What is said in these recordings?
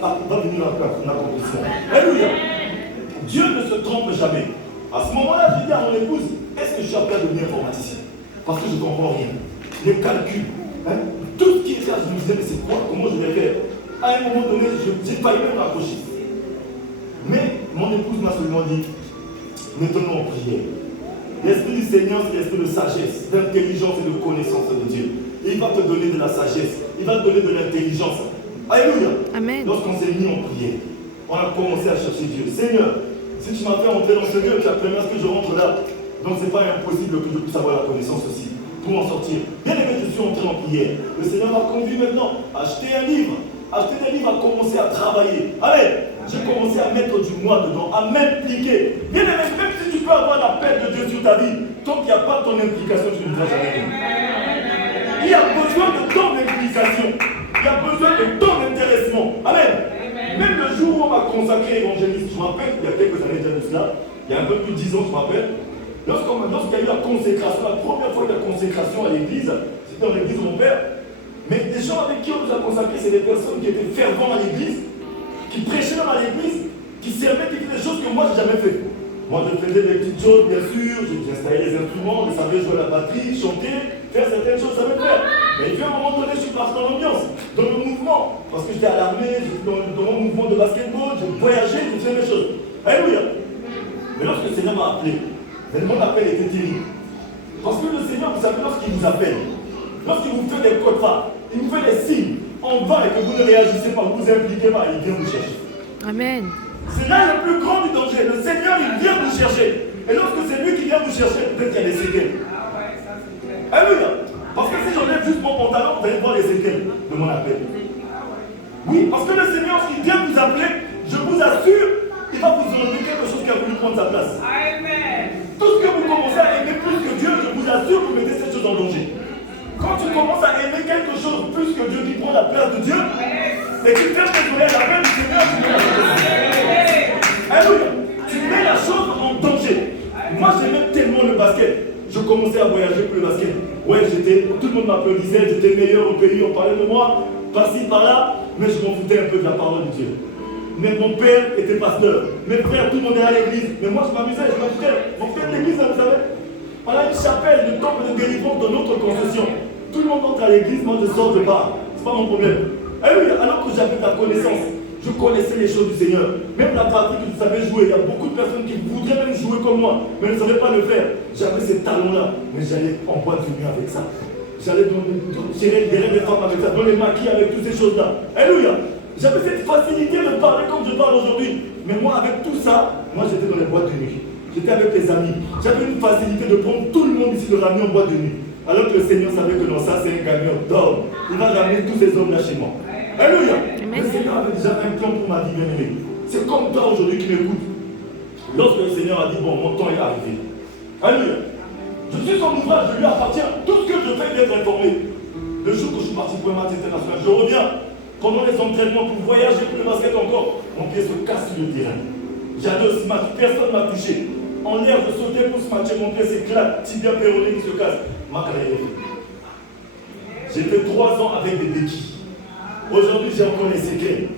va venir en accomplissement. Alléluia. Dieu ne se trompe jamais. À ce moment-là, j'ai dit à mon épouse, est-ce que je suis appelé à devenir informaticien? Parce que je ne comprends rien. Les calculs, tout ce qui est ça, je me disais, mais c'est quoi? Comment je vais faire? À un moment donné, j'ai failli même m'accrocher. Mais mon épouse m'a seulement dit, mettons-nous en prière. L'esprit du Seigneur, c'est l'esprit de sagesse, d'intelligence et de connaissance de Dieu. Et il va te donner de la sagesse, il va te donner de l'intelligence. Alléluia. Amen. Lorsqu'on s'est mis en prière, on a commencé à chercher Dieu. Seigneur, si tu m'as fait entrer dans ce lieu, tu as permis à ce que je rentre là. Donc ce n'est pas impossible que je puisse avoir la connaissance aussi, pour en sortir. Bien aimé, je suis entré en prière. Le Seigneur m'a conduit maintenant à acheter un livre. Acheter des livres, à commencer à travailler. Allez, j'ai commencé à mettre du moi dedans, à m'impliquer. Bien aimé, même si tu peux avoir l'appel de Dieu sur ta vie, tant qu'il n'y a pas ton implication, tu ne vas jamais. Il y a besoin de ton implication. Il y a besoin de ton intéressement. Amen. Même le jour où on m'a consacré évangéliste, je me rappelle, il y a quelques années déjà de cela, il y a un peu plus de 10 ans, je me rappelle, lorsqu'il y a eu la consécration, la première fois de la consécration à l'église, c'était dans l'église de mon père, mais les gens avec qui on nous a consacré, c'est des personnes qui étaient fervents à l'église, qui prêchaient dans l'église, qui servaient, qui faisaient des choses que moi, je n'ai jamais fait. Moi, je faisais des petites choses, bien sûr, j'installais les instruments, je savais jouer la batterie, chanter, faire certaines choses, ça me faire. Mais puis à un moment donné, je suis parti dans l'ambiance, dans le mouvement. Parce que j'étais à l'armée, j'étais dans mon mouvement de basketball, j'ai voyagé, j'ai fait des choses. Alléluia. Mais lorsque le Seigneur m'a appelé, mon appel était terrible. Parce que le Seigneur, vous savez, lorsqu'il vous appelle, lorsqu'il vous fait des quotas, il vous fait des signes en vain et que vous ne réagissez pas, vous ne vous impliquez pas, il vient vous chercher. Amen. C'est là le plus grand du danger. Le Seigneur, il vient vous chercher. Et lorsque c'est lui qui vient vous chercher, peut-être qu'il y a des séquelles. Ah ouais, ça c'est clair. Alléluia. Parce que si j'enlève juste mon pantalon, vous allez voir les séquelles de mon appel. Oui, parce que le Seigneur, s'il vient vous appeler, je vous assure, il va vous enlever quelque chose qui a voulu prendre sa place. Amen. Tout ce que vous commencez à aimer plus que Dieu, je vous assure, vous mettez cette chose en danger. Quand tu commences à aimer quelque chose plus que Dieu qui prend la place de Dieu, et tu fermes tes oreilles à la main du Seigneur, tu mets la chose. Alléluia. Tu mets la chose en danger. Moi, j'aimais tellement le basket. Je commençais à voyager pour le basket. Ouais, tout le monde m'applaudissait, j'étais meilleur au pays, on parlait de moi, par-ci, par-là, mais je m'en foutais un peu de la parole de Dieu. Mais mon père était pasteur, mes frères, tout le monde est à l'église, mais moi je m'amusais, je m'amusais. Mon frère de l'église, vous savez, on a une chapelle de temple de délivrance dans notre concession. Tout le monde entre à l'église, moi je sors de bar, c'est pas mon problème. Et oui, alors que j'avais la connaissance, je connaissais les choses du Seigneur. Même la pratique, je savais jouer. Il y a beaucoup de personnes qui voudraient même jouer comme moi, mais ne savaient pas le faire. J'avais ces talents-là, mais j'allais en boîte de nuit avec ça. J'allais derrière les femmes avec ça, dans les maquis avec toutes ces choses-là. Alléluia. J'avais cette facilité de parler comme je parle aujourd'hui. Mais moi, avec tout ça, moi j'étais dans les boîtes de nuit. J'étais avec les amis. J'avais une facilité de prendre tout le monde ici, de ramener en boîte de nuit. Alors que le Seigneur savait que dans ça, c'est un camion d'hommes. Il va ramener tous ces hommes-là chez moi. Alléluia. Le Seigneur avait déjà un plan pour ma vie bien-aimée. C'est comme toi aujourd'hui qui m'écoute. Lorsque le Seigneur a dit, bon, mon temps est arrivé. Alléluia. Je suis son ouvrage, je lui appartiens. Tout ce que je fais d'être informé. Le jour que je suis parti pour un match international, je reviens. Pendant les entraînements, pour voyager, pour le basket encore, mon pied se casse sur le terrain. J'allais au match, personne ne m'a touché. En l'air, je sautais pour ce match, mon pied s'éclate, tibia péroné qui se casse. Ma carrière est finie. J'ai fait 3 ans avec des béquilles. Aujourd'hui, j'ai encore les séquelles.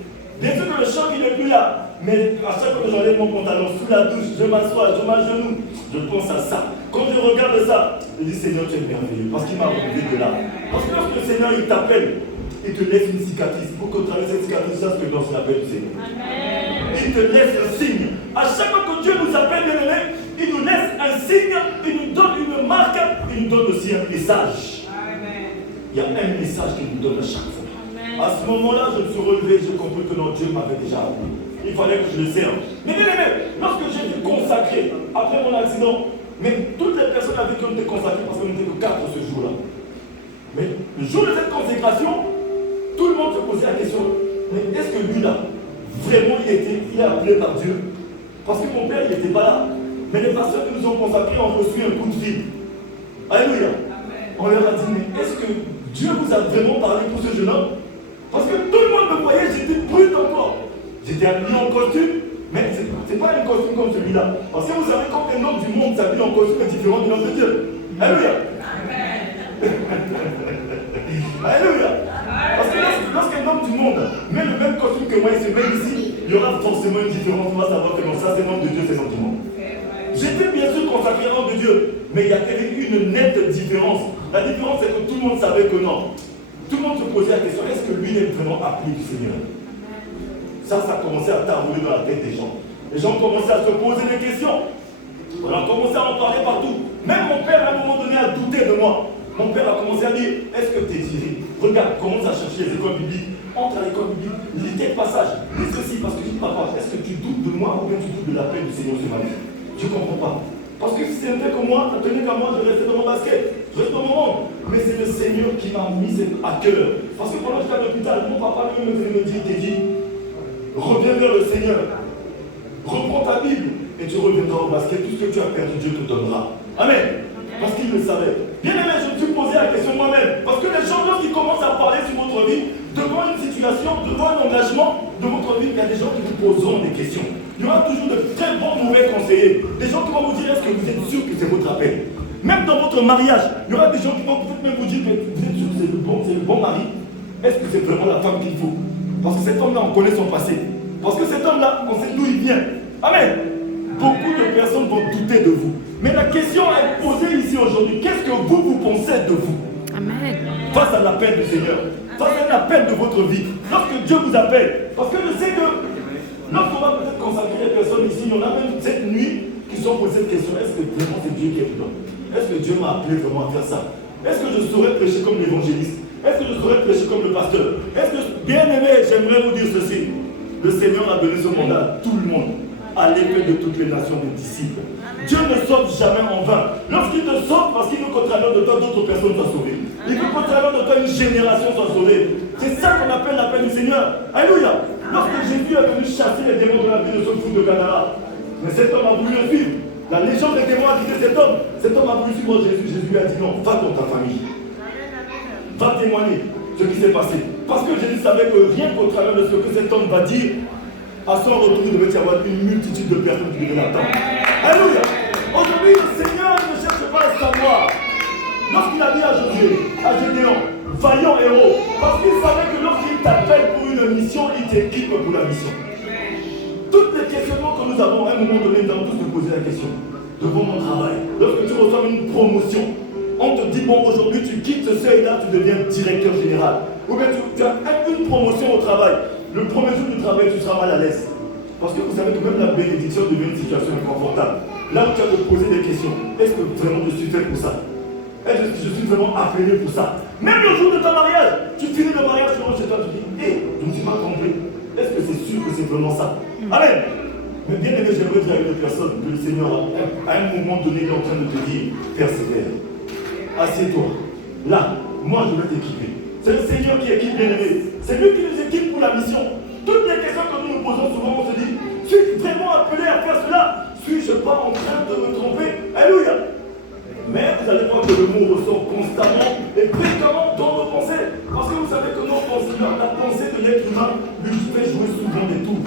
Bien sûr que le choc, il n'est plus là. Mais à chaque fois que j'enlève mon pantalon sous la douche, je m'assois, je m'agenouille, je pense à ça. Quand je regarde ça, je dis Seigneur, tu es merveilleux. Parce qu'il m'a relevé de là. Parce que lorsque le Seigneur, il t'appelle, il te laisse une cicatrice. Pour que tu travers cette cicatrice, ça, c'est que dans l'appel du Seigneur. Amen. Il te laisse un signe. À chaque fois que Dieu nous appelle, bien aimé, il nous laisse un signe, il nous donne une marque, il nous donne aussi un message. Amen. Il y a un message qu'il nous donne à chaque fois. Amen. À ce moment-là, je me suis relevé, j'ai compris que notre Dieu m'avait déjà appelé. Il fallait que je le serve. Mais bien aimé, lorsque j'ai été consacré, après mon accident, mais toutes les personnes avec qui on était consacrées, parce qu'on n'était que 4 ce jour-là. Mais le jour de cette consécration, tout le monde se posait la question, mais est-ce que lui là, vraiment il est appelé par Dieu? Parce que mon père, il n'était pas là. Mais les pasteurs qui nous ont consacrés ont reçu un coup de fil. Alléluia. On leur a dit, mais est-ce que Dieu vous a vraiment parlé pour ce jeune homme? Parce que tout le monde me voyait, j'étais brut encore. J'étais habillé en costume, mais ce n'est pas un costume comme celui-là. Parce que vous savez, quand un homme du monde s'habille en costume, est différent de l'homme de Dieu. Alléluia. Alléluia. Parce que lorsqu'un homme du monde monde met le même costume que moi et se met ici, il y aura forcément une différence. On va savoir que non, ça c'est l'homme de Dieu, c'est l'homme du monde. J'étais bien sûr consacré à l'homme de Dieu, mais il y avait une nette différence. La différence, c'est que tout le monde savait que non. Tout le monde se posait la question, est-ce que lui est vraiment appelé du Seigneur? Ça a commencé à t'arrouler dans la tête des gens. Les gens commençaient à se poser des questions. On a commencé à en parler partout. Même mon père, à un moment donné, a douté de moi. Mon père a commencé à dire, est-ce que tu es tiré? Regarde, commence à chercher les écoles bibliques. Entre à l'école biblique, lis quelques passages. Lis ceci, parce que je dis, papa, est-ce que tu doutes de moi ou bien tu doutes de l'appel du Seigneur sur ma vie? Je ne comprends pas. Parce que si c'était comme moi, tenez qu'à moi, je restais dans mon basket. Je reste dans mon monde. Mais c'est le Seigneur qui m'a mis à cœur. Parce que pendant que j'étais à l'hôpital, mon papa lui me venait me dire, il t'a dit, reviens vers le Seigneur. Reprends ta Bible et tu reviendras au basket. Tout ce que tu as perdu, Dieu te donnera. Amen. Parce qu'il le savait. Bien aimé, je me suis posé la question moi-même. Parce que les gens, lorsqu'ils commencent à parler sur votre vie, devant une situation, devant un engagement de votre vie, il y a des gens qui vous poseront des questions. Il y aura toujours de très bons mauvais conseillers. Des gens qui vont vous dire, est-ce que vous êtes sûr que c'est votre appel? Même dans votre mariage, il y aura des gens qui vont peut-être même vous dire que vous êtes sûr que c'est le bon mari. Est-ce que c'est vraiment la femme qu'il faut? Parce que cet homme-là, on connaît son passé. Parce que cet homme-là, on sait d'où il vient. Amen. Beaucoup de personnes vont douter de vous. Mais la question à être posée ici aujourd'hui, qu'est-ce que vous pensez de vous? Amen. Face à l'appel du Seigneur, face à l'appel de votre vie, lorsque Dieu vous appelle. Parce que je sais que lorsqu'on va peut-être consacrer les personnes ici, il y en a même cette nuit qui sont posées cette question, est-ce que vraiment c'est Dieu qui est dedans? Est-ce que Dieu m'a appelé vraiment à faire ça? Est-ce que je saurais prêcher comme l'évangéliste? Est-ce que je saurais prêcher comme le pasteur? Est-ce que, bien aimé, j'aimerais vous dire ceci. Le Seigneur a donné ce mandat à tout le monde. Allez faire de toutes les nations des disciples. Dieu ne sauve jamais en vain. Lorsqu'il te sauve, parce qu'il veut qu'au travers de toi, d'autres personnes soient sauvées. Il veut qu'au travers de toi, une génération soit sauvée. C'est ça qu'on appelle l'appel du Seigneur. Alléluia. Lorsque Jésus est venu chasser les démons de la ville de ce fou de Gadara, mais cet homme a voulu le suivre. La légende des démons a quitté cet homme. Cet homme a voulu suivre Jésus. Jésus lui a dit non, va dans ta famille. Va témoigner ce qui s'est passé. Parce que Jésus savait que rien qu'au travers de ce que cet homme va dire, à son retour, il devait y avoir une multitude de personnes qui devaient l'attendre. Alléluia. Aujourd'hui, le Seigneur ne cherche pas à savoir. Lorsqu'il a dit à Josué, à Gédéon, vaillant héros, parce qu'il savait que lorsqu'il t'appelle pour une mission, il t'équipe pour la mission. Toutes les questionnements que nous avons, à un moment donné, nous allons tous nous poser la question. Devant mon travail, lorsque tu reçois une promotion, on te dit, bon, aujourd'hui, tu quittes ce seuil-là, tu deviens directeur général. Ou bien tu as une promotion au travail. Le premier jour du travail, tu seras mal à l'aise. Parce que vous savez que même la bénédiction devient une situation inconfortable. Là où tu vas te poser des questions, est-ce que vraiment je suis fait pour ça? Est-ce que je suis vraiment appelé pour ça? Même le jour de ton mariage, tu finis le mariage, tu rentres chez toi, tu dis, hé, je ne suis pas trompé. Est-ce que c'est sûr que c'est vraiment ça? Amen. Mais bien aimé, j'aimerais dire à une personne que le Seigneur, à un moment donné, est en train de te dire, persévère. Assieds-toi. Là, moi je vais t'équiper. C'est le Seigneur qui équipe, bien aimé. C'est lui qui nous équipe pour la mission. Toutes les questions que nous nous posons souvent, on se dit, suis-je vraiment appelé à faire cela? Suis-je pas en train de me tromper? Alléluia. Mais vous allez voir que le mot ressort constamment et fréquemment dans nos pensées. Parce que vous savez que nos pensées, la pensée de l'être humain lui fait jouer souvent des tours.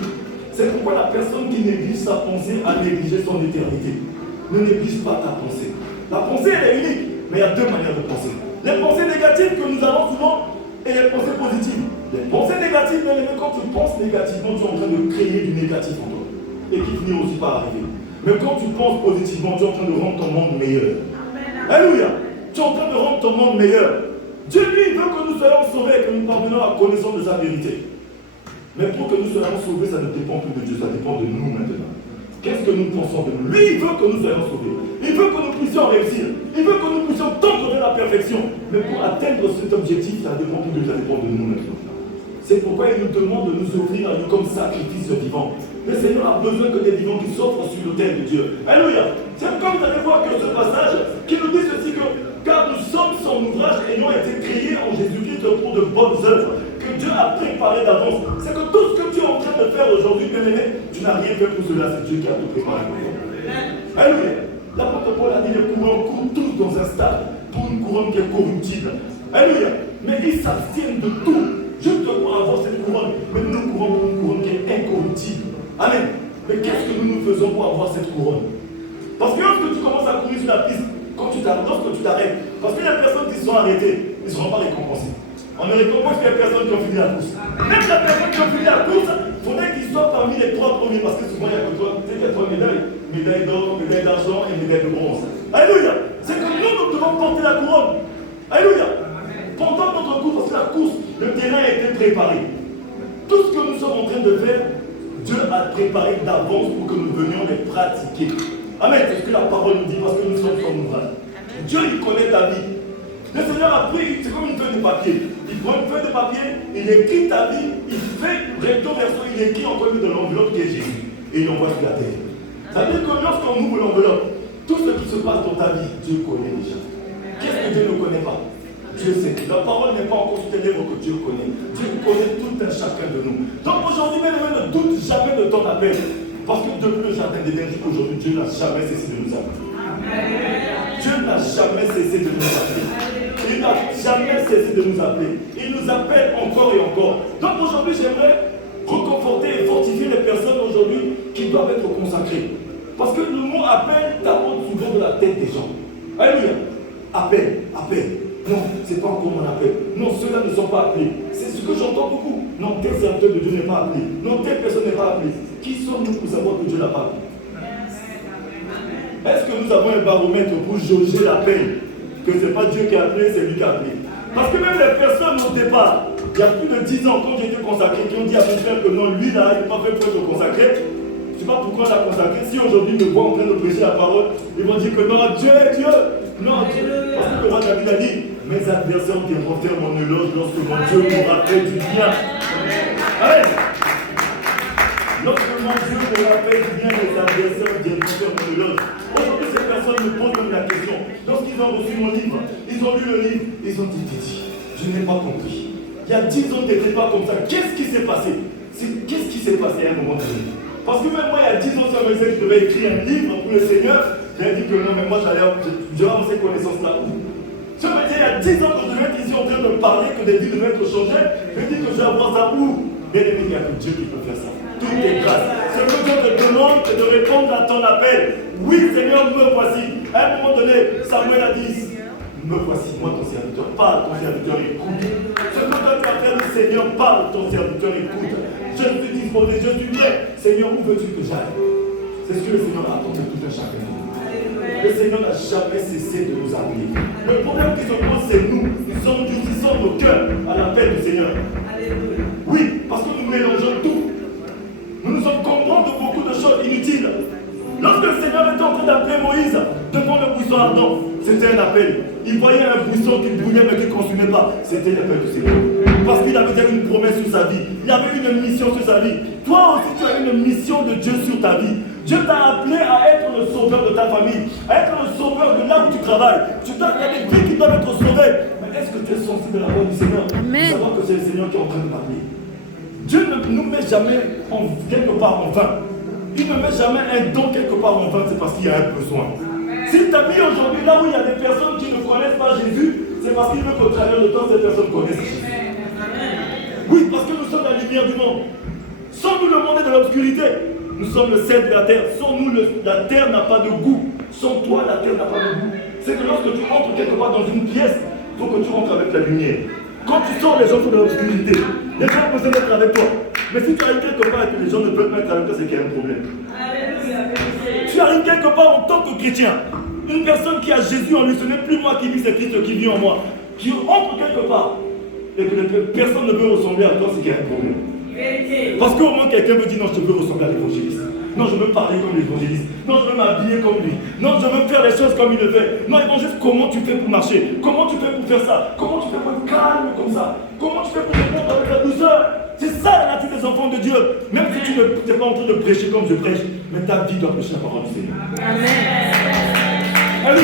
C'est pourquoi la personne qui néglige sa pensée a négligé son éternité. Ne néglige pas ta pensée. La pensée, elle est unique, mais il y a deux manières de penser. Les pensées négatives que nous avons souvent et les pensées positives. Les pensées négatives, mais quand tu penses négativement, tu es en train de créer du négatif en toi. Et qui finit aussi par arriver. Mais quand tu penses positivement, tu es en train de rendre ton monde meilleur. Alléluia. Tu es en train de rendre ton monde meilleur. Dieu, lui, veut que nous soyons sauvés et que nous parvenions à la connaissance de sa vérité. Mais pour que nous soyons sauvés, ça ne dépend plus de Dieu, ça dépend de nous maintenant. Qu'est-ce que nous pensons de nous? Lui, il veut que nous soyons sauvés. Il veut que nous puissions réussir. Il veut que nous puissions tendre vers la perfection. Mais pour atteindre cet objectif, ça dépend plus de Dieu, ça dépend de nous maintenant. C'est pourquoi il nous demande de nous offrir à lui comme sacrifice vivant. Le Seigneur a besoin que des vivants qui s'offrent sur l'autel de Dieu. Alléluia. C'est comme vous allez voir que ce passage qui nous dit ceci que car nous sommes son ouvrage ayant été créés en Jésus-Christ pour de bonnes œuvres que Dieu a préparé d'avance. C'est que tout ce que tu es en train de faire aujourd'hui, bien aimé, tu n'as rien fait pour cela, c'est Dieu qui a tout préparé pour toi. Alléluia. L'apôtre Paul a dit les courants courent tous dans un stade pour une couronne qui est corruptible. Alléluia. Mais ils s'abstiennent de tout juste pour avoir cette couronne. Mais nous courons pour une couronne qui est incorruptible. Amen. Mais qu'est-ce que nous faisons pour avoir cette couronne? Parce que lorsque tu commences à courir sur la piste, lorsque tu t'arrêtes, parce que les personnes qui sont arrêtées, ils ne seront pas récompensées. On ne récompense que les personnes qui ont fini la course. Même la personne qui a fini la course, il faudrait qu'il soit parmi les 3 premiers, parce que souvent il y a 3 médailles. Médaille d'or, médaille d'argent et médaille de bronze. Alléluia. C'est que nous devons porter la couronne. Alléluia. Pendant notre course, parce que la course, le terrain a été préparé. Tout ce que nous sommes en train de faire, Dieu a préparé d'avance pour que nous venions les pratiquer. Amen. C'est ce que la parole nous dit, parce que nous sommes son ouvrage. Dieu, il connaît ta vie. Le Seigneur a pris, c'est comme une feuille de papier. Il prend une feuille de papier, il écrit ta vie, il fait recto verso, il écrit en premier de l'enveloppe qui est Jésus. Et il l'envoie sur la terre. Ça veut dire que lorsqu'on ouvre l'enveloppe, tout ce qui se passe dans ta vie, Dieu connaît déjà. Qu'est-ce que Dieu ne connaît pas? Dieu sait. La parole n'est pas encore sur tes lèvres que Dieu connaît. Dieu connaît tout un chacun de nous. Donc aujourd'hui, bien aimé, ne doute jamais de ton appel. Parce que depuis le jardin d'Éden jusqu'aujourd'hui, Dieu n'a jamais cessé de nous appeler. Dieu n'a jamais cessé de nous appeler. Il n'a jamais cessé de nous appeler. Il nous appelle encore et encore. Donc aujourd'hui, j'aimerais reconforter et fortifier les personnes aujourd'hui qui doivent être consacrées. Parce que le mot appel t'apporte souvent de la tête des gens. Alléluia. Appel, appel. Non, ce n'est pas encore mon appel. Non, ceux-là ne sont pas appelés. C'est ce que j'entends beaucoup. Non, tel serviteur de Dieu n'est pas appelé. Non, telle personne n'est pas appelée. Qui sommes-nous pour savoir que Dieu n'a pas appelé? Est-ce que nous avons un baromètre pour jauger l'appel? Que ce n'est pas Dieu qui a appelé, c'est lui qui a appelé. Parce que même les personnes au départ, il y a plus de 10 ans, quand j'ai été consacré, qui ont dit à mon frère que non, lui là, il n'est pas fait pour être consacré. Je ne sais pas pourquoi on l'a consacré. Si aujourd'hui ils me voient en train de prêcher la parole, ils vont dire que non, Dieu est Dieu. Non, Dieu. Parce que le roi David a dit, mes adversaires viendront faire mon éloge lorsque mon Dieu m'aura fait du bien. Amen. Lorsque mon Dieu m'aura fait du bien, mes adversaires viendront faire mon éloge. Aujourd'hui, ces personnes me posent même la question. Lorsqu'ils ont reçu mon livre, ils ont lu le livre, ils ont dit, je n'ai pas compris. Il y a 10 ans, tu n'étais pas comme ça. Qu'est-ce qui s'est passé? Qu'est-ce qui s'est passé à un moment donné? Parce que même moi, il y a 10 ans, ça me disait que je devais écrire un livre pour le Seigneur. J'ai dit que non, mais moi, j'allais avoir ces connaissances-là où? Je me disais, il y a 10 ans que je devais être ici en train de parler, que des vies devaient être changées. Je dis que je vais avoir ça où? Bien aimé, il n'y a que Dieu qui peut faire ça. Tout est grâce. Ce que Dieu te demande, c'est de répondre à ton appel. Oui, Seigneur, me voici. À un moment donné, Samuel a dit, me voici, moi ton serviteur. Parle, ton serviteur, écoute. Ce que toi tu as fait, le Seigneur, parle, ton serviteur, écoute. Je suis disposé, je suis prêt. Seigneur, où veux-tu que j'aille? C'est ce que le Seigneur attend de tout un chacun. Le Seigneur n'a jamais cessé de nous appeler. Le problème qui se pose, c'est nous. Nous endurcissons nos cœurs à l'appel du Seigneur. Oui, parce que nous mélangeons tout. Nous nous sommes comprendre de beaucoup de choses inutiles. Lorsque le Seigneur était en train d'appeler Moïse devant le buisson ardent, c'était un appel. Il voyait un buisson qui brûlait mais qui ne consumait pas. C'était l'appel du Seigneur. Parce qu'il avait déjà une promesse sur sa vie. Il avait une mission sur sa vie. Toi aussi, tu as une mission de Dieu sur ta vie. Dieu t'a appelé à être le sauveur de ta famille, à être le sauveur de là où tu travailles. Il y a des vies qui doivent être sauvées. Mais est-ce que tu es sensible à la voix du Seigneur? Amen. Savoir que c'est le Seigneur qui est en train de parler. Dieu ne nous met jamais quelque part en vain. Il ne met jamais un don quelque part en vain, c'est parce qu'il y a un besoin. S'il t'a mis aujourd'hui là où il y a des personnes qui ne connaissent pas Jésus, c'est parce qu'il veut qu'au travers de toi, ces personnes connaissent Jésus. Oui, parce que nous sommes la lumière du monde. Sans nous le monde de l'obscurité, nous sommes le sel de la terre. Sans nous, la terre n'a pas de goût. Sans toi, la terre n'a pas de goût. C'est que lorsque tu entres quelque part dans une pièce, il faut que tu rentres avec la lumière. Quand tu sors, les gens sont dans l'obscurité. Les gens peuvent être avec toi. Mais si tu arrives quelque part et que les gens ne peuvent pas être avec toi, c'est qu'il y a un problème. Tu arrives quelque part en tant que chrétien. Une personne qui a Jésus en lui, ce n'est plus moi qui vis, c'est Christ qui vit en moi. Tu entres quelque part et que personne ne veut ressembler à toi, c'est qu'il y a un problème. Parce qu'au moins quelqu'un me dit non, je veux ressembler à l'évangéliste. Non, je veux parler comme l'évangéliste. Non, je veux m'habiller comme lui. Non, je veux faire les choses comme il le fait. Non, évangéliste, comment tu fais pour marcher? Comment tu fais pour faire ça? Comment tu fais pour être calme comme ça? Comment tu fais pour répondre avec la douceur? C'est ça la nature des enfants de Dieu. Même si tu n'es pas en train de prêcher comme je prêche, mais ta vie doit prêcher la parole du Seigneur. Amen.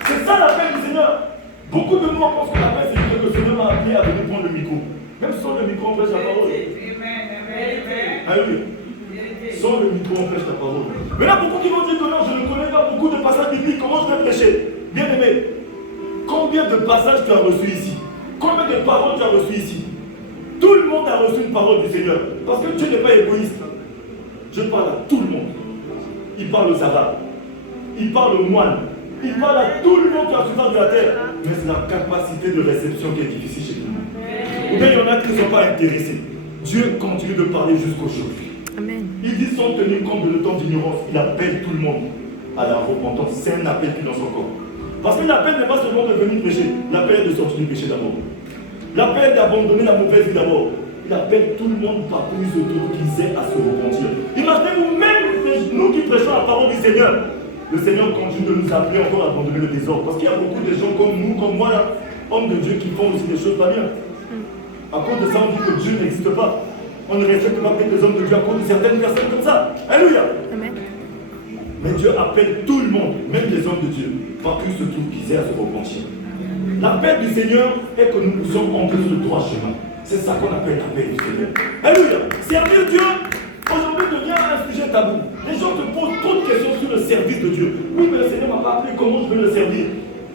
C'est ça l'appel du Seigneur. Beaucoup de nous pensent que l'appel, c'est que le Seigneur m'a appelé à venir prendre le micro. Même sans le micro, on prêche la parole. Alléluia. Sans le micro, on prêche la parole. Mais là, beaucoup qui vont dire que non, je ne connais pas beaucoup de passages bibliques, comment je vais prêcher? Bien aimé, combien de passages tu as reçus ici? Combien de paroles tu as reçues ici? Tout le monde a reçu une parole du Seigneur. Parce que Dieu n'est pas égoïste. Je parle à tout le monde. Il parle aux Arabes. Il parle aux moines. Il parle à tout le monde qui a souffert de la terre. Mais c'est la capacité de réception qui est difficile chez tout le monde. Ou bien il y en a qui ne sont pas intéressés. Dieu continue de parler jusqu'aujourd'hui. Amen. Il dit sans tenir compte de le temps d'ignorance. Il appelle tout le monde à la repentance. C'est un appel qui dans son corps. Parce que l'appel n'est pas seulement de venir prêcher. L'appel est de sortir du péché d'abord. L'appel est d'abandonner la mauvaise vie d'abord. Il appelle tout le monde par plus autour qu'ils aient à se repentir. Imaginez-vous, même nous qui prêchons la parole du Seigneur, le Seigneur continue de nous appeler encore à abandonner le désordre. Parce qu'il y a beaucoup de gens comme nous, comme moi, là, hommes de Dieu, qui font aussi des choses pas bien. À cause de ça, on dit que Dieu n'existe pas. On ne respecte pas les hommes de Dieu à cause de certaines personnes comme ça. Alléluia. Amen. Mais Dieu appelle tout le monde, même les hommes de Dieu, par plus de tout qu'ils aient à se repentir. L'appel du Seigneur est que nous sommes entrés sur le droit chemin. C'est ça qu'on appelle l'appel du Seigneur. Alléluia. Servir Dieu, aujourd'hui, devient un sujet tabou. Les gens te posent trop de questions sur le service de Dieu. Oui, mais le Seigneur m'a pas appelé, comment je vais le servir?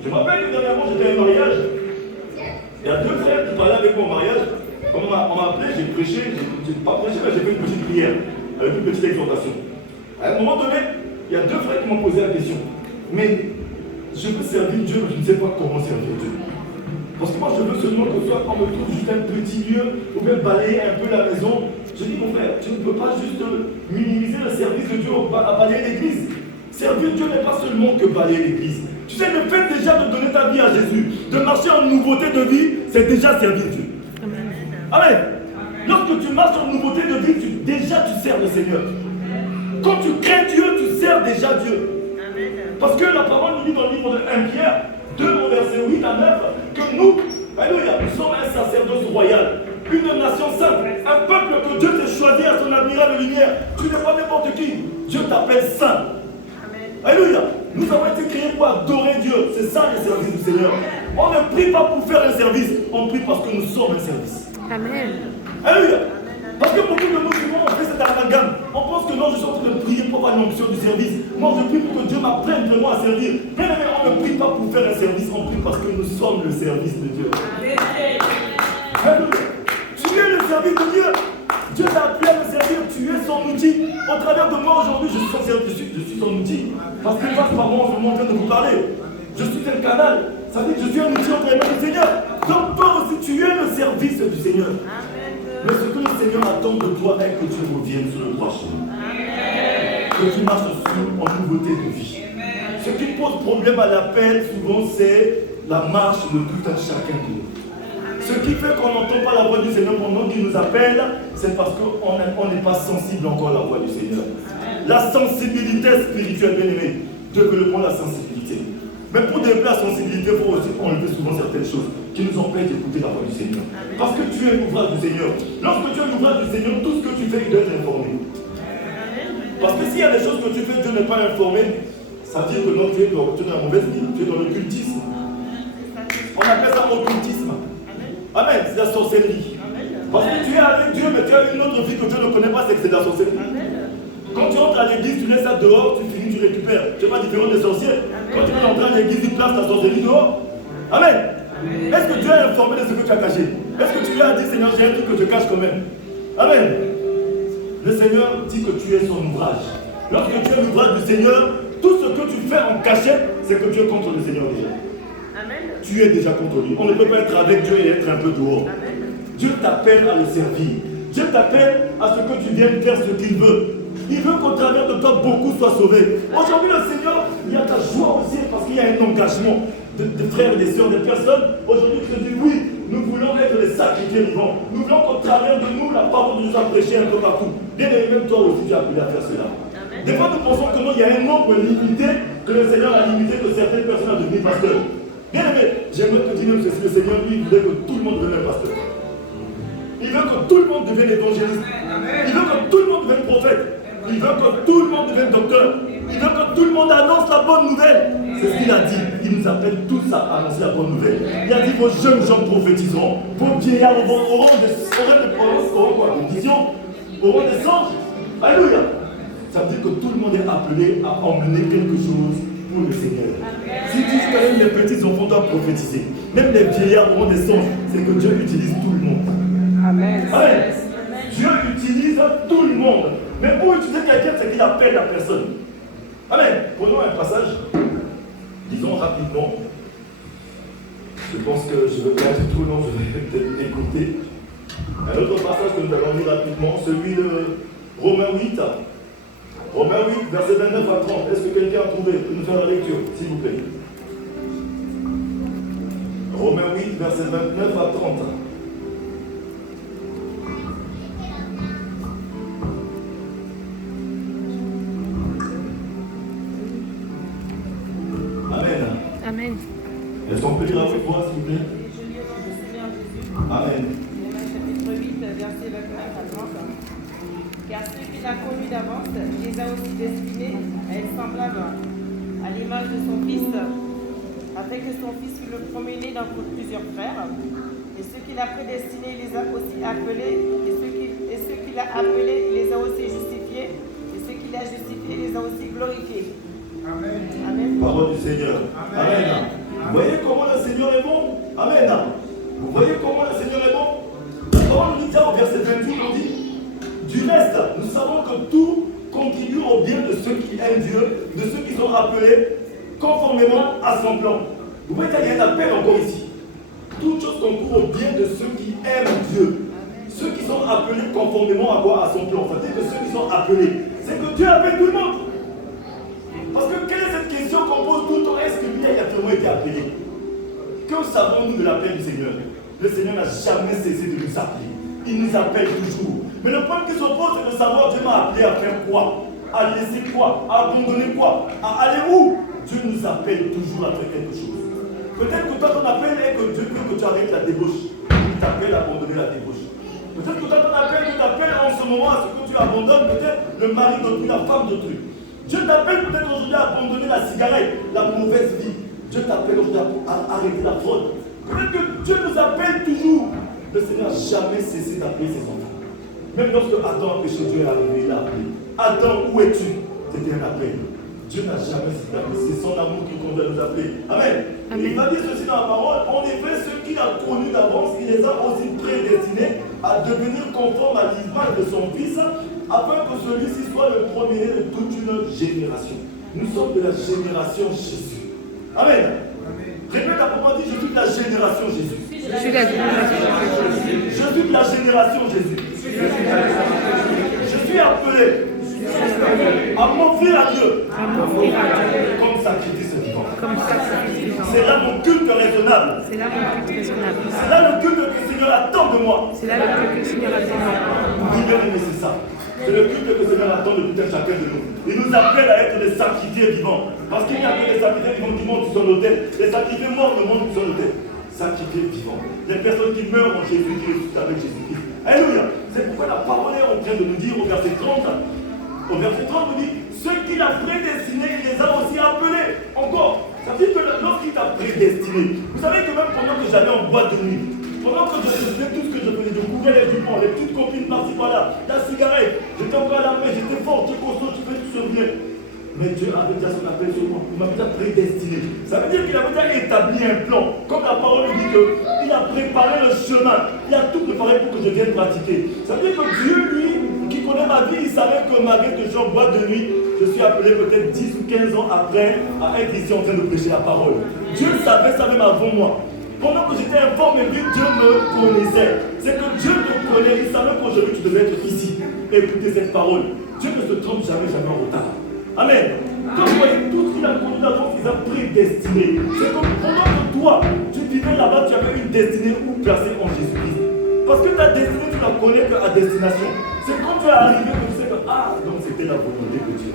Je me rappelle que dernièrement, j'étais à un mariage. Il y a deux frères qui parlaient avec mon mariage. Quand on m'a appelé, j'ai prêché, j'ai pas prêché, mais j'ai fait une petite prière, avec une petite exhortation. À un moment donné, il y a deux frères qui m'ont posé la question. Mais je veux servir Dieu, mais je ne sais pas comment servir Dieu. Parce que moi, je veux seulement que soit on me trouve juste un petit lieu, ou même balayer un peu la maison. Je dis, mon frère, tu ne peux pas juste minimiser le service de Dieu à balayer l'église. Servir Dieu n'est pas seulement que balayer l'église. Tu sais, le fait déjà de donner ta vie à Jésus, de marcher en nouveauté de vie, c'est déjà servir Dieu. Amen. Lorsque tu marches en nouveauté de vie, déjà tu sers le Seigneur. Quand tu crains Dieu, tu sers déjà Dieu. Parce que la parole nous dit dans le livre de 1 Pierre 2, au verset 8 à 9, que nous, alléluia, nous sommes un sacerdoce royal, une nation sainte, un peuple que Dieu t'a choisi à son admirable lumière. Tu n'es pas n'importe qui. Dieu t'appelle saint. Alléluia. Nous avons été créés pour adorer Dieu. C'est ça le service du Seigneur. On ne prie pas pour faire un service, on prie parce que nous sommes un service. Amen. Alléluia. Parce que beaucoup de nous, souvent, on fait cet amalgame. On pense que non, je suis en train de prier pour avoir l'onction du service. Moi, je prie pour que Dieu m'apprenne vraiment à servir. Mais on ne prie pas pour faire un service, on prie parce que nous sommes le service de Dieu. Alléluia. Tu es le service de Dieu. Dieu t'a appelé à me servir, tu es son outil. Au travers de moi aujourd'hui, je suis son service, je suis son outil. Parce qu'il passe par moi en ce moment en train de vous parler. Je suis un canal. Ça veut dire que je suis un outil entre les mains du Seigneur. Donc toi aussi, tu es le service du Seigneur. Mais ce que le Seigneur attend de toi est que tu reviennes sur le droit chemin. Que tu marches en nouveauté de vie. Ce qui pose problème à l'appel, souvent, c'est la marche de tout un chacun de nous. Ce qui fait qu'on n'entend pas la voix du Seigneur pendant qu'il nous appelle, c'est parce qu'on n'est pas sensible encore à la voix du Seigneur. La sensibilité spirituelle, bien aimée, développons la sensibilité. Mais pour développer la sensibilité, il faut aussi enlever souvent certaines choses qui nous empêchent d'écouter la voix du Seigneur. Parce que tu es l'ouvrage du Seigneur. Lorsque tu es l'ouvrage du Seigneur, tout ce que tu fais, il doit être informé. Parce que s'il y a des choses que tu fais, Dieu n'est pas informé, ça veut dire que non, tu es dans la mauvaise vie, tu es dans l'occultisme. On appelle ça occultisme. Amen, c'est la sorcellerie. Parce que tu es avec Dieu, mais tu as une autre vie que Dieu ne connaît pas, c'est que c'est de la sorcellerie. Quand tu entres à l'église, tu laisses ça dehors, tu finis, tu récupères. Tu n'es pas différent des sorciers. Quand tu veux entrer à l'église, tu places ta sorcellerie dehors. Amen. Est-ce que Dieu est informé de ce que tu as caché? Est-ce que tu lui as dit, Seigneur, j'ai un truc que je cache quand même? Amen. Le Seigneur dit que tu es son ouvrage. Lorsque tu es l'ouvrage du Seigneur, tout ce que tu fais en cachette, c'est que tu es contre le Seigneur déjà. Amen. Tu es déjà contre lui. On ne peut pas être avec Dieu et être un peu dehors. Amen. Dieu t'appelle à le servir. Dieu t'appelle à ce que tu viennes faire ce qu'il veut. Il veut qu'au travers de toi, beaucoup soient sauvés. Aujourd'hui, le Seigneur, il y a ta joie aussi parce qu'il y a un engagement de frères et de sœurs, de personnes. Aujourd'hui, tu te dis oui, nous voulons être les sacrifiés vivants. Nous voulons qu'au travers de nous, la parole nous a prêché un peu partout. Bien aimé, même toi aussi, tu as appelé à faire cela. Amen. Des fois, nous pensons que non, il y a un nombre limité que le Seigneur a limité que certaines personnes ont devenu pasteurs. Bien aimé, j'aimerais te dire même que le Seigneur, lui, il voulait que tout le monde devienne pasteur. Il veut que tout le monde devienne évangéliste. Il veut que tout le monde devienne prophète. Il veut que tout le monde devienne docteur. Il veut que tout le monde annonce la bonne nouvelle. C'est ce qu'il a dit. Il nous appelle tous à annoncer la bonne nouvelle. Il a dit vos jeunes gens prophétiseront. Vos vieillards auront des visions, auront des songes. Alléluia. Ça veut dire que tout le monde est appelé à emmener quelque chose pour le Seigneur. Si disent que même les petits enfants doivent prophétiser, même les vieillards auront des songes, c'est que Dieu utilise tout le monde. Amen. Amen. Dieu utilise tout le monde. Mais pour utiliser quelqu'un, c'est qu'il appelle la personne. Amen. Prenons un passage, disons rapidement. Je pense que je ne veux pas être tout long, je vais peut-être écouter. Un autre passage que nous allons lire rapidement, celui de Romains 8. Romains 8, versets 29 à 30. Est-ce que quelqu'un a trouvé? Peut nous faire la lecture, s'il vous plaît. Romains 8, versets 29 à 30. Amen. Amen. Est-ce qu'on peut lire avec moi, s'il vous plaît? Je lis au nom du Seigneur Jésus. Amen. Romains chapitre 8, verset 29 à 30. Car ceux qu'il a connus d'avance, il les a aussi destinés à être semblables à l'image de son Fils, afin que son Fils fût le premier-né d'entre plusieurs frères. Et ceux qu'il a prédestinés, il les a aussi appelés. Et ceux qu'il a appelés, il les a aussi justifiés. Et ceux qu'il a justifiés, il les a aussi glorifiés. Amen. Amen. Parole du Seigneur. Amen. Vous voyez comment le Seigneur est bon? Amen. Vous voyez comment le Seigneur est bon? La parole nous dit au verset 28, on dit: du reste, nous savons que tout contribue au bien de ceux qui aiment Dieu, de ceux qui sont appelés conformément à son plan. Vous voyez qu'il y a un appel encore ici. Toute chose concourt au bien de ceux qui aiment Dieu. Ceux qui sont appelés conformément à quoi? À son plan. C'est-à-dire que ceux qui sont appelés, c'est que Dieu appelle tout le monde. Parce que quelle est cette question qu'on pose tout le temps? Est-ce que lui a vraiment été appelé? Que savons-nous de l'appel du Seigneur? Le Seigneur n'a jamais cessé de nous appeler. Il nous appelle toujours. Mais le problème qui se pose, c'est de savoir Dieu m'a appelé à faire quoi? À laisser quoi? À abandonner quoi? À aller où? Dieu nous appelle toujours à faire quelque chose. Peut-être que toi ton appel est que Dieu veut que tu arrêtes la débauche. Il t'appelle à abandonner la débauche. Peut-être que toi ton appel, Dieu t'appelle en ce moment à ce que tu abandonnes peut-être le mari d'autrui, la femme d'autrui. Dieu t'appelle peut-être aujourd'hui à abandonner la cigarette, la mauvaise vie. Dieu t'appelle aujourd'hui à arrêter la fraude. Peut-être que Dieu nous appelle toujours. Le Seigneur n'a jamais cessé d'appeler ses enfants. Même lorsque Adam a péché, Dieu est arrivé, il l'a appelé. Adam, où es-tu? C'était un appel. Dieu n'a jamais cessé d'appeler. C'est son amour qui conduit à nous appeler. Amen. Amen. Il va dire ceci dans la parole. En effet, ceux qu'il a connus d'avance, il les a aussi prédestinés à devenir conformes à l'image de son Fils, afin que celui-ci soit le premier de toute une génération. Nous sommes de la génération Jésus. Amen. Répète à moi, dit: je suis de la génération Jésus. Je suis la génération Jésus. Je suis de la génération Jésus. Je suis appelé à m'offrir à Dieu À m'offrir à Dieu comme sacrifice vivant. comme sacrifice vivant. C'est là mon culte raisonnable. C'est là mon culte raisonnable. C'est là le culte que le Seigneur attend de moi. C'est là le culte que le Seigneur attend de moi. Oui, bien aimé, c'est ça. C'est le culte que le Seigneur attend de tout un chacun de nous. Il nous appelle à être des sacrifiés vivants. Parce qu'il n'y a que des sacrifiés vivants qui montent sur l'autel. Les sacrifiés morts ne montent sur l'autel. Sacrifiés vivants. Les personnes qui meurent en Jésus, qui ressuscitent avec Jésus-Christ. Alléluia. C'est pourquoi la parole est en train de nous dire au verset 30. Au verset 30, nous dit: ceux qu'il a prédestinés, il les a aussi appelés. Encore. Ça veut dire que lorsqu'il t'a prédestiné, vous savez que même pendant que j'allais en boîte de nuit, pendant que je faisais tout ce que je faisais, je couvrais les jupons, les petites copines par-ci par-là, la cigarette, j'étais encore à la main, j'étais fort, j'étais costaud, tu fais tout ce bien. Mais Dieu avait déjà son appel sur moi, il m'avait déjà prédestiné. Ça veut dire qu'il avait déjà établi un plan. Comme la parole dit qu'il a préparé le chemin, il a tout préparé pour que je vienne pratiquer. Ça veut dire que Dieu, lui, qui connaît ma vie, il savait que malgré que je suis en boîte de nuit, je suis appelé peut-être 10 ou 15 ans après à être ici en train de prêcher la parole. Dieu savait ça même avant moi. Pendant que j'étais informé, lui, Dieu me connaissait. C'est que Dieu te connaît, il savait qu'aujourd'hui tu devais être ici et écouter cette parole. Dieu ne se trompe jamais, jamais en retard. Amen. Comme vous voyez, tout ce qu'il a connu d'avance, il a prédestiné. C'est comme pendant que toi, tu vivais là-bas, tu avais une destinée où placée en Jésus-Christ. Parce que ta destinée, tu la connais qu'à destination. C'est quand tu es arrivé que tu sais que, donc c'était la volonté de Dieu.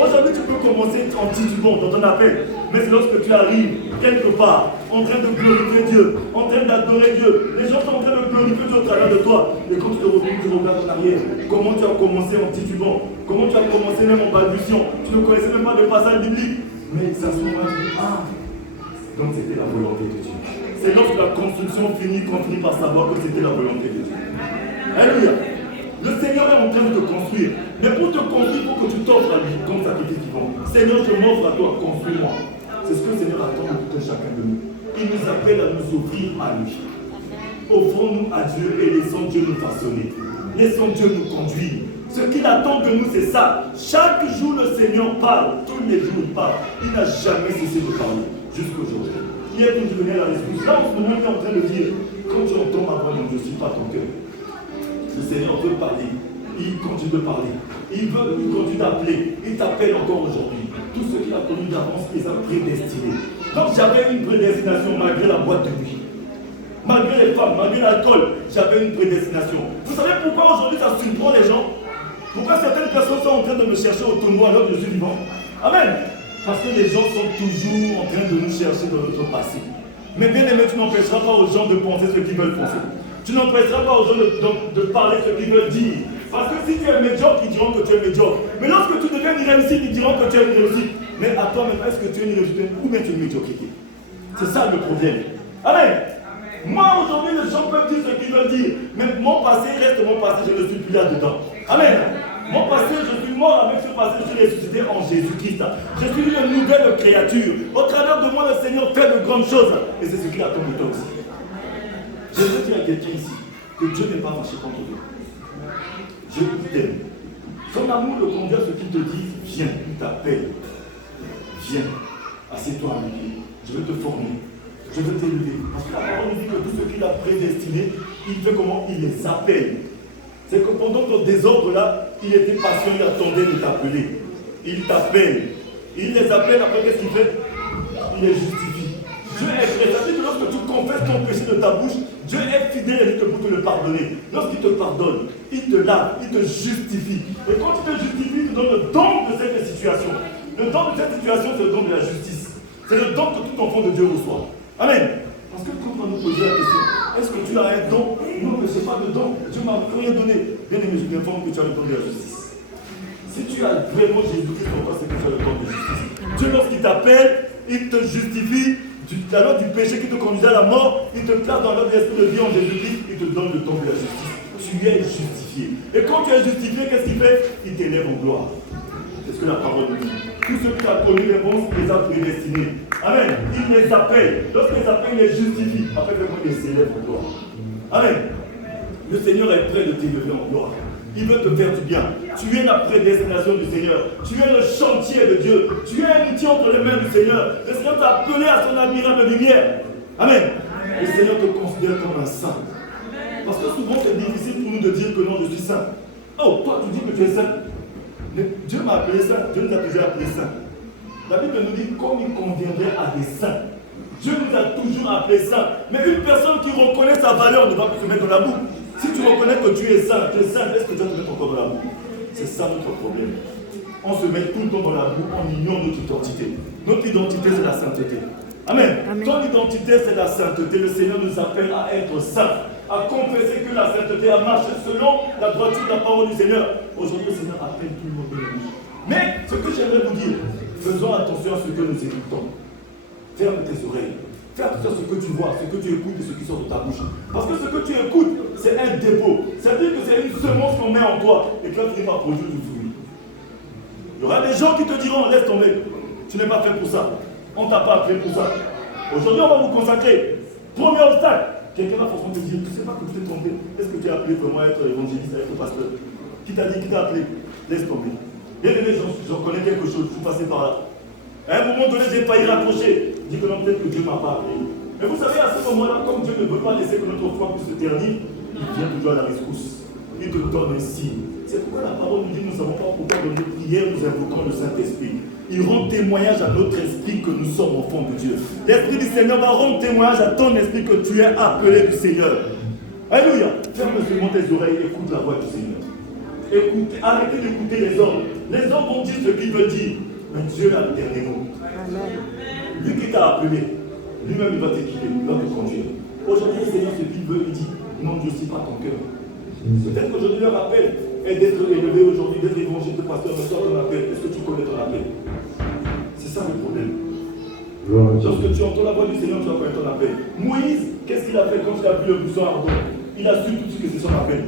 Aujourd'hui, tu peux commencer en titubant dans ton appel. Mais c'est lorsque tu arrives quelque part, en train de glorifier Dieu, en train d'adorer Dieu. Les gens sont en train de glorifier Dieu au travers de toi. Et quand tu te retrouves, tu regardes en arrière. Comment tu as commencé en titubant? Comment tu as commencé même en balbutiant? Tu ne connaissais même pas de passage biblique. Mais c'est à ce moment-là, tu dis, donc c'était la volonté de Dieu. C'est lorsque la construction finit qu'on finit par savoir que c'était la volonté de Dieu. Alléluia. Le Seigneur est en train de te construire. Mais pour te construire, il faut que tu t'offres à lui comme sacrifice vivant. Seigneur, je m'offre à toi, construis-moi. C'est ce que le Seigneur attend de tout chacun de nous. Il nous appelle à nous offrir à lui. Offrons-nous à Dieu et laissons Dieu nous façonner. Laissons Dieu nous conduire. Ce qu'il attend de nous, c'est ça. Chaque jour, le Seigneur parle. Tous les jours, il parle. Il n'a jamais cessé de parler. Jusqu'aujourd'hui. hier quand je venais à la rescousse, là en ce moment, il est en train de dire, quand tu entends ma voix, je ne suis pas ton cœur. Le Seigneur veut parler. Il continue de parler. Il continue d'appeler. Il t'appelle encore aujourd'hui. Tous ceux qu'il a connus d'avance, il les a prédestinés. Donc j'avais une prédestination malgré la boîte de nuit. Malgré les femmes, malgré l'alcool, j'avais une prédestination. Vous savez pourquoi aujourd'hui ça surprend les gens? Pourquoi certaines personnes sont en train de me chercher au tombeau alors que je suis vivant? Amen. Parce que les gens sont toujours en train de nous chercher dans notre passé. Mais bien aimé, tu n'empêcheras pas aux gens de penser ce qu'ils veulent penser. Tu n'empêcheras pas aux gens de parler ce qu'ils veulent dire. Parce que si tu es médiocre, ils diront que tu es médiocre. Mais lorsque tu deviens une réussite, ils diront que tu es une réussite. Mais à toi-même, est-ce que tu es une réussite ou bien tu es une médiocrité? C'est ça le problème. Amen. Moi, aujourd'hui, les gens peuvent dire ce qu'ils veulent dire. Mais mon passé reste mon passé, je ne suis plus là-dedans. Amen. Mon passé, je suis mort avec ce passé, je suis ressuscité en Jésus-Christ. Je suis une nouvelle créature. Au travers de moi, le Seigneur fait de grandes choses. Et c'est ce qu'il attend de toi aussi. Je veux dire à quelqu'un ici que Dieu n'est pas fâché contre toi. Je t'aime. Son amour le conduit à ce qu'il te dit, viens, il t'appelle. Viens, assieds-toi avec lui. Je veux te former. Je veux t'élever. Parce que la parole nous dit que tout ce qu'il a prédestiné, il fait comment? Il les appelle. C'est que pendant ton désordre là, il était patient, il attendait de t'appeler. Il t'appelle. Il les appelle, après qu'est-ce qu'il fait? Il les justifie. Dieu est prêt. Ça veut dire que lorsque tu confesses ton péché de ta bouche, Dieu est fidèle et pour te le pardonner. Lorsqu'il te pardonne, il te lave, il te justifie. Et quand il te justifie, il te donne le don de cette situation. Le don de cette situation, c'est le don de la justice. C'est le don que tout enfant de Dieu reçoit. Amen. Parce que quand on va nous poser la question, est-ce que tu as un don? Non, mais je n'ai pas de don. Dieu m'a rien donné. Bien aimé, je t'informe que tu as le don de la justice. Si tu as vraiment Jésus-Christ en toi, c'est que tu as le don de justice. Dieu, lorsqu'il t'appelle, il te justifie. Alors du péché qui te conduisait à la mort, il te place dans l'ordre de l'esprit de vie en Jésus-Christ, il te donne le don de la justice. Tu es justifié. Et quand tu es justifié, qu'est-ce qu'il fait? Il t'élève en gloire. C'est ce que la parole dit. Tous ceux qui ont connu les bons, il les a prédestinés. Amen. Il les appelle. Lorsqu'il les appelle, il les justifie. Après, il les élève en gloire. Amen. Le Seigneur est prêt de t'élever en gloire. Il veut te faire du bien. Tu es la prédestination du Seigneur. Tu es le chantier de Dieu. Tu es un outil entre les mains du Seigneur. Le Seigneur t'a appelé à son admirable lumière. Amen. Le Seigneur te considère comme un saint. Parce que souvent c'est difficile pour nous de dire que non, je suis saint. Oh, toi tu dis que tu es saint. Mais Dieu m'a appelé saint. Dieu nous a déjà appelé saint. La Bible nous dit comme il conviendrait à des saints. Dieu nous a toujours appelé saints. Mais une personne qui reconnaît sa valeur ne va plus se mettre dans la boue. Si tu reconnais que tu es saint, est-ce que tu vas te mettre encore dans la boue? C'est ça notre problème. On se met tout le temps dans la boue, on ignore notre identité. Notre identité, c'est la sainteté. Amen. Amen. Ton identité, c'est la sainteté. Le Seigneur nous appelle à être saints, à confesser que la sainteté a marché selon la droiture de la parole du Seigneur. Aujourd'hui, le Seigneur appelle tout le monde de nous. Mais ce que j'aimerais vous dire, faisons attention à ce que nous écoutons. Ferme tes oreilles. Fais attention à ce que tu vois, ce que tu écoutes et ce qui sort de ta bouche. Parce que ce que tu écoutes, c'est un dépôt. Ça veut dire que c'est une semence qu'on met en toi et que tu vas finir par produire du fruit. Il y aura des gens qui te diront, laisse tomber. Tu n'es pas fait pour ça. On ne t'a pas appelé pour ça. Aujourd'hui, on va vous consacrer. Premier obstacle. Quelqu'un va forcément te dire, tu ne sais pas que tu t'es trompé. Est-ce que tu es appelé vraiment à être évangéliste, à être pasteur? Qui t'a dit, qui t'a appelé? Laisse tomber. Bien aimé, j'en connais quelque chose. Je suis passé par là. À un moment donné, j'ai failli raccrocher. Je dis que non, peut-être que Dieu ne m'a pas appelé. Mais vous savez, à ce moment-là, comme Dieu ne veut pas laisser que notre foi puisse se ternir, il vient toujours à la rescousse. Il te donne un signe. C'est pourquoi la parole nous dit, nous ne savons pas pourquoi dans nos prières nous invoquons le Saint-Esprit. Il rend témoignage à notre esprit que nous sommes enfants de Dieu. L'Esprit du Seigneur va rendre témoignage à ton esprit que tu es appelé du Seigneur. Alléluia. Ferme seulement tes oreilles et écoute la voix du Seigneur. Écoute, arrêtez d'écouter les hommes. Les hommes vont dire ce qu'ils veulent dire. Mais Dieu a le dernier mot. Lui qui t'a appelé, lui-même il va t'équiper, il va te conduire. Aujourd'hui, le Seigneur, ce qu'il veut, il dit, non, je ne suis pas ton cœur. Peut-être qu'aujourd'hui, leur appel est d'être élevé aujourd'hui, d'être évangéliste, pasteur, mais toi, ton appel, est-ce que tu connais ton appel? C'est ça le problème. Lorsque tu entends la voix du Seigneur, tu vas connaître ton appel. Moïse, qu'est-ce qu'il a fait quand il a vu le buisson ardent? Il a su tout de suite que c'est son appel.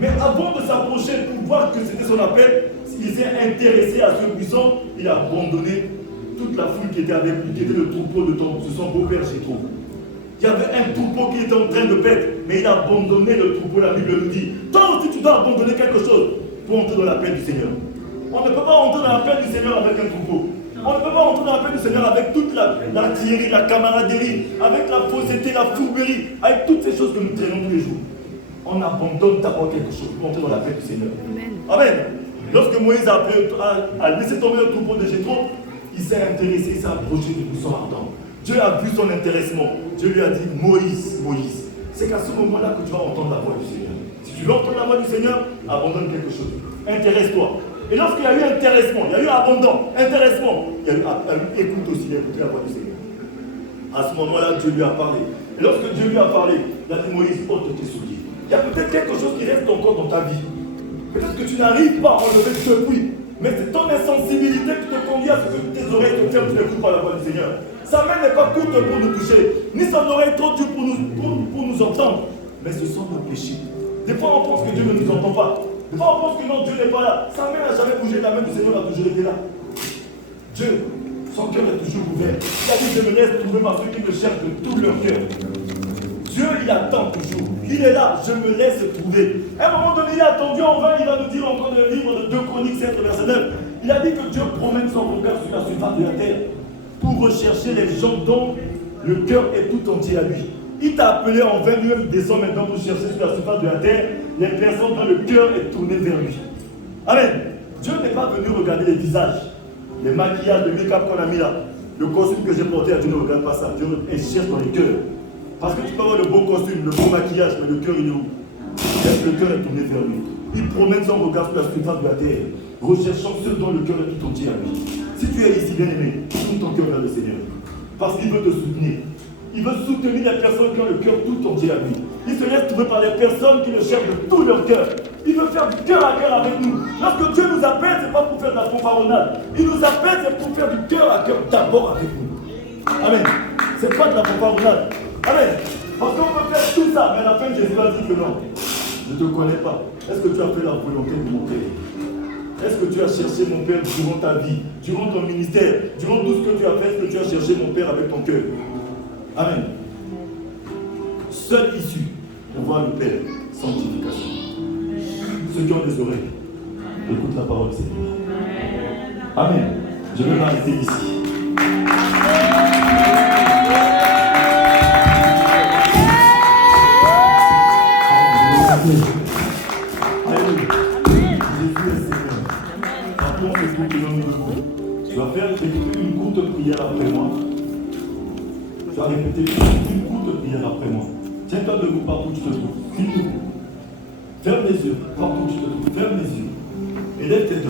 Mais avant de s'approcher pour voir que c'était son appel, il s'est intéressé à ce buisson, il a abandonné toute la foule qui était avec lui, qui était le troupeau de son beau-père Jétro. Il y avait un troupeau qui était en train de paître, mais il a abandonné le troupeau, la Bible nous dit. Toi aussi tu dois abandonner quelque chose pour entrer dans l'appel du Seigneur. On ne peut pas entrer dans l'appel du Seigneur avec un troupeau. On ne peut pas entrer dans la paix du Seigneur avec toute l'artillerie, la camaraderie, avec la fausseté, la fourberie, avec toutes ces choses que nous traînons tous les jours. On abandonne d'abord quelque chose pour entrer dans la paix du Seigneur. Amen. Lorsque Moïse a laissé tomber le troupeau de Jéthro, il s'est intéressé, il s'est approché de buisson ardent. Dieu a vu son intéressement. Dieu lui a dit, Moïse, Moïse. C'est qu'à ce moment-là que tu vas entendre la voix du Seigneur. Si tu veux entendre la voix du Seigneur, abandonne quelque chose. Intéresse-toi. Et lorsqu'il y a eu intéressement, il y a eu abondant, intéressement, il y a eu écoute aussi, il a écouté la voix du Seigneur. À ce moment-là, Dieu lui a parlé. Et lorsque Dieu lui a parlé, il a dit, Moïse, ôte tes souliers. Il y a peut-être quelque chose qui reste encore dans ta vie. Peut-être que tu n'arrives pas à enlever ce bruit, mais c'est ton insensibilité qui te conduit à ce que tes oreilles te ferment, tu n'écoutes pas la voix du Seigneur. Sa main n'est pas courte pour nous toucher, ni son oreille trop dure pour nous entendre, mais ce sont nos péchés. Des fois, on pense que Dieu ne nous entend pas. Des fois, on pense que non, Dieu n'est pas là. Sa main n'a jamais bougé, la main du Seigneur a toujours été là. Dieu, son cœur est toujours ouvert. Il a dit, je me laisse trouver par ceux qui me cherchent de tout leur cœur. Dieu, il attend toujours. Il est là, je me laisse trouver. À un moment donné, il a attendu en vain, il va nous dire encore dans le livre de 2 Chroniques 7, verset 9. Il a dit que Dieu promène son regard sur la surface de la terre pour rechercher les gens dont le cœur est tout entier à lui. Il t'a appelé en vain, lui-même descend maintenant pour chercher sur la surface de la terre les personnes dont le cœur est tourné vers lui. Amen. Dieu n'est pas venu regarder les visages, les maquillages, le make-up qu'on a mis là. Le costume que j'ai porté, Dieu ne regarde pas ça. Dieu cherche dans les cœurs. Parce que tu peux avoir le beau costume, le beau maquillage, mais le cœur il est où? Est-ce que le cœur est tourné vers lui? Il promène son regard sur la surface de la terre, recherchant ceux dont le cœur est tout entier à lui. Si tu es ici, bien aimé, tourne ton cœur vers le Seigneur. Parce qu'il veut te soutenir. Il veut soutenir les personnes qui ont le cœur tout entier à lui. Il se laisse trouver par les personnes qui le cherchent de tout leur cœur. Il veut faire du cœur à cœur avec nous. Lorsque Dieu nous appelle, ce n'est pas pour faire de la fanfaronnade. Il nous appelle, c'est pour faire du cœur à cœur d'abord avec nous. Amen. Ce n'est pas de la fanfaronnade. Amen. Parce qu'on peut faire tout ça, mais à la fin, Jésus a dit que non. Je ne te connais pas. Est-ce que tu as fait la volonté de mon Père? Est-ce que tu as cherché mon Père durant ta vie, durant ton ministère, durant tout ce que tu as fait? Est-ce que tu as cherché mon Père avec ton cœur? Amen. Seule issue pour voir le Père, sanctification. Ceux qui ont des oreilles, écoute la parole du Seigneur. Amen. Je vais m'arrêter ici. Alléluia. Jésus est Seigneur. Maintenant, c'est tout que nous devons. Tu vas faire une courte prière après moi. Tu vas répéter une courte prière après moi. Tiens-toi debout partout où tu te trouves. S'il te plaît. Ferme les yeux partout où tu te trouves. Ferme les yeux. Et lève tes